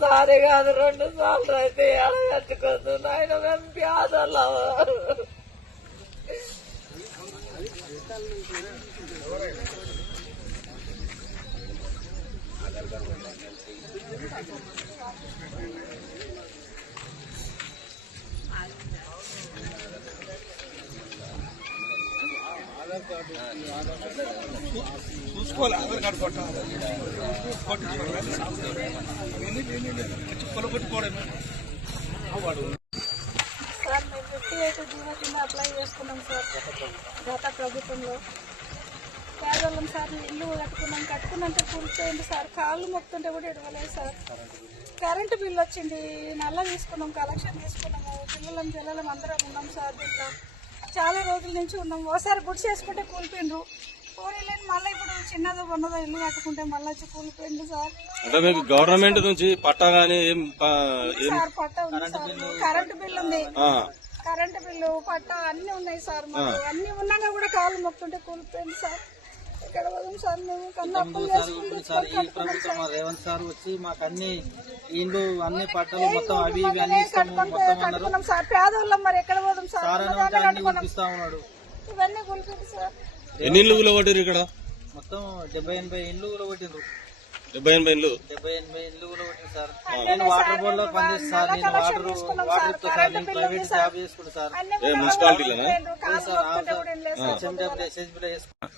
ఒకసారి కాదు రెండు సార్లు అయితే ఎడగట్టుకోదు నాయన మేము ప్యాదలా చూసుకోవాలి ఆధార్ కార్డు కొట్టాలి. కొట్టించుకోవాలి వాడు సార్ మేము ఫిఫ్టీ ఎయిట్ జీవో కింద అప్లై చేసుకున్నాం సార్ గత ప్రభుత్వంలో. పేదవాళ్ళం సార్ ఇల్లు కట్టుకున్నాం కట్టుకున్నంత కూర్చోండి సార్ కాళ్ళు మొక్తుంటే కూడా ఇడవలేదు సార్. కరెంటు బిల్లు వచ్చింది నల్ల తీసుకున్నాం కలెక్షన్ తీసుకున్నాము పిల్లలం పిల్లలం అందరం ఉన్నాం సార్ దీంట్లో. చాలా రోజుల నుంచి ఉన్నాం. ఓసారి గుడి చేసుకుంటే కూలిపోయిండ్రు. కూలీలేని మళ్ళీ ఇప్పుడు చిన్నదో ఉన్నదో ఇల్లు కట్టుకుంటే మళ్ళీ వచ్చి కూలిపోయింది సార్. అంటే మీకు గవర్నమెంట్ నుంచి పట్టా గానీ ఏం సార్ పట్ట ఉంది సార్. కరెంటు బిల్ ఉంది. ఆ, కరెంటు బిల్లు పట్టా అన్ని ఉన్నాయి సార్ మాకు. అన్ని ఉన్నాగా కూడా కాళ్ళు మొక్తుంటే కూలిపోయింది సార్. ఇక్కడ సార్ మేము. కన్నా సార్ ఈ ప్రభుత్వం రేవంత్ సార్ వచ్చి మాకు అన్ని ఇండ్లు అన్ని పట్టాలు మొత్తం అవి ఇవి అన్ని ఇస్తాము మొత్తం అన్నారు. సార్. పేదోళ్ళం మరి ఎక్కడ పోదాం సార్? అన్ని ఉన్నాడు. ఇవన్నీ కూలిపోయింది సార్ ఎన్ని ఇళ్ళు కూలగొట్టారు ఇక్కడ? మొత్తం డెబ్బై ఎనభై ఇండ్లు కొట్టిండ్రు డెబ్బై ఎనభై ఇళ్ళు? డెబ్బై ఎనభై ఇండ్లు కొట్టింది సార్. నేను వాటర్ బోర్డ్లో సార్ నల్ల నేను వాటర్ తీసుకున్నాం వాటర్. ఇస్తా సార్ నేను ప్రైవేట్. జాబ్ చేసుకుంటా సార్. మున్సిపాలిటీలోనా? సార్ ఎస్ఎస్బీలో చేసుకుంటా